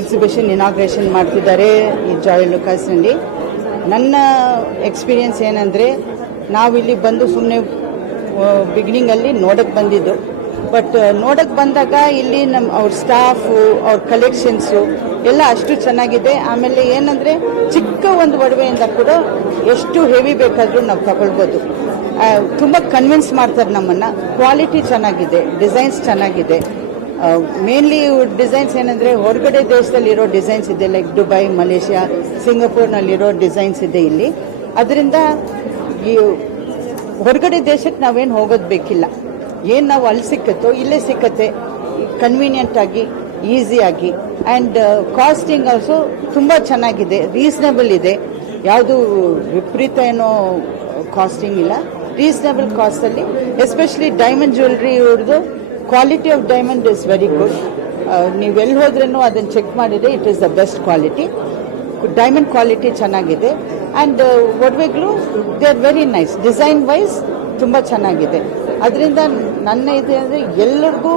Exhibition inauguration ಮಾಡ್ತಿದ್ದಾರೆ ಈ ಜಾಯ್ ಲುಕಾಸ್ನಲ್ಲಿ. ನನ್ನ ಎಕ್ಸ್ಪೀರಿಯನ್ಸ್ ಏನಂದರೆ, ನಾವಿಲ್ಲಿ ಬಂದು ಸುಮ್ಮನೆ ಬಿಗಿನಿಂಗಲ್ಲಿ ನೋಡೋಕ್ಕೆ ಬಂದಿದ್ದು. ಬಟ್ ನೋಡೋಕ್ಕೆ ಬಂದಾಗ ಇಲ್ಲಿ ಅವ್ರ ಸ್ಟಾಫು, ಅವ್ರ ಕಲೆಕ್ಷನ್ಸು ಎಲ್ಲ ಅಷ್ಟು ಚೆನ್ನಾಗಿದೆ. ಆಮೇಲೆ ಏನಂದರೆ, ಚಿಕ್ಕ ಒಂದು ಒಡವೆಯಿಂದ ಕೂಡ ಎಷ್ಟು ಹೆವಿ ಬೇಕಾದರೂ ನಾವು ತಗೊಳ್ಬೋದು. ತುಂಬ ಕನ್ವಿನ್ಸ್ ಮಾಡ್ತಾರೆ ನಮ್ಮನ್ನು. ಕ್ವಾಲಿಟಿ ಚೆನ್ನಾಗಿದೆ, ಡಿಸೈನ್ಸ್ ಚೆನ್ನಾಗಿದೆ. ಮೇನ್ಲಿ ಡಿಸೈನ್ಸ್ ಏನಂದರೆ, ಹೊರಗಡೆ ದೇಶದಲ್ಲಿರೋ ಡಿಸೈನ್ಸ್ ಇದೆ, ಲೈಕ್ ದುಬೈ, ಮಲೇಷ್ಯಾ, ಸಿಂಗಾಪುರ್ನಲ್ಲಿರೋ ಡಿಸೈನ್ಸ್ ಇದೆ ಇಲ್ಲಿ. ಅದರಿಂದ ಈ ಹೊರಗಡೆ ದೇಶಕ್ಕೆ ನಾವೇನು ಹೋಗೋದು ಬೇಕಿಲ್ಲ. ಏನು ನಾವು ಅಲ್ಲಿ ಸಿಕ್ಕತ್ತೋ ಇಲ್ಲೇ ಸಿಕ್ಕತ್ತೆ, ಕನ್ವೀನಿಯೆಂಟ್ ಆಗಿ, ಈಸಿಯಾಗಿ. ಆ್ಯಂಡ್ ಕಾಸ್ಟಿಂಗ್ ಆಲ್ಸೋ ತುಂಬ ಚೆನ್ನಾಗಿದೆ, ರೀಸನಬಲ್ ಇದೆ. ಯಾವುದು ವಿಪರೀತ ಏನೋ ಕಾಸ್ಟಿಂಗ್ ಇಲ್ಲ, ರೀಸನಬಲ್ ಕಾಸ್ಟಲ್ಲಿ. ಎಸ್ಪೆಷಲಿ ಡೈಮಂಡ್ ಜ್ಯುವೆಲ್ರಿ ಇವ್ರದ್ದು quality of diamond is very good. ನೀವೆಲ್ಲಿ ಹೋದ್ರೂ ಅದನ್ನು ಚೆಕ್ ಮಾಡಿದರೆ it is the best quality. Diamond quality ಚೆನ್ನಾಗಿದೆ. ಆ್ಯಂಡ್ ಒಡವೆಗಳು they are very nice, design wise ತುಂಬ ಚೆನ್ನಾಗಿದೆ. ಅದರಿಂದ ನನ್ನ ಇದು ಅಂದರೆ, ಎಲ್ಲರಿಗೂ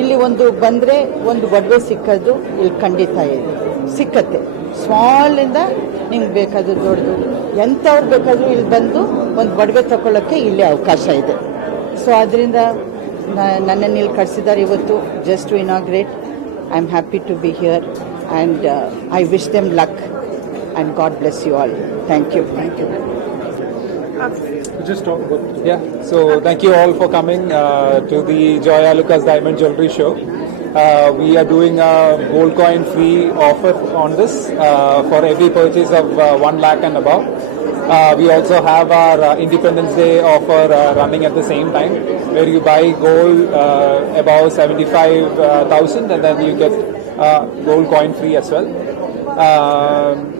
ಇಲ್ಲಿ ಒಂದು ಬಂದರೆ ಒಂದು ಒಡವೆ ಸಿಕ್ಕೋದು ಇಲ್ಲಿ ಖಂಡಿತ ಇದೆ, ಸಿಕ್ಕತ್ತೆ. ಸ್ಮಾಲಿಂದ ನಿಮ್ಗೆ ಬೇಕಾದರೂ ದೊಡ್ಡದು, ಎಂಥವ್ರು ಬೇಕಾದರೂ ಇಲ್ಲಿ ಬಂದು ಒಂದು ಒಡವೆ ತಗೊಳ್ಳೋಕ್ಕೆ ಇಲ್ಲಿ ಅವಕಾಶ ಇದೆ. ಸೊ ಅದರಿಂದ ನನ್ನನ್ನು ಇಲ್ಲಿ ಕಳಿಸಿದ್ದಾರೆ ಇವತ್ತು just to inaugurate. I am happy to be here and I wish them luck and God bless you all. Thank you. Thank you. Just talk about. Yeah, so thank you all for coming to the Joya Lucas Diamond Jewelry Show. We are doing a gold coin free offer on this for every purchase of 1 lakh and above. We also have our Independence Day offer running at the same time, where you buy gold above 75,000 and then you get gold coin free as well.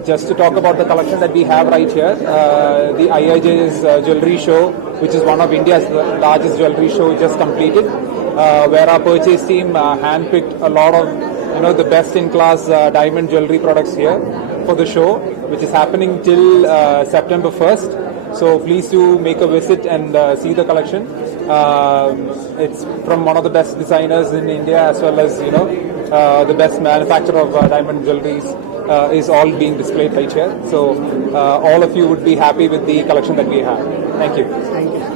Just to talk about the collection that we have right here, the IIJ's jewelry show, which is one of India's largest jewelry show, just completed, where our purchase team handpicked a lot of the best in class diamond jewelry products here for the show, which is happening till September 1st. So please do make a visit and see the collection. It's from one of the best designers in India, as well as the best manufacturer of diamond jewelries is all being displayed right here. So all of you would be happy with the collection that we have. Thank you. Thank you.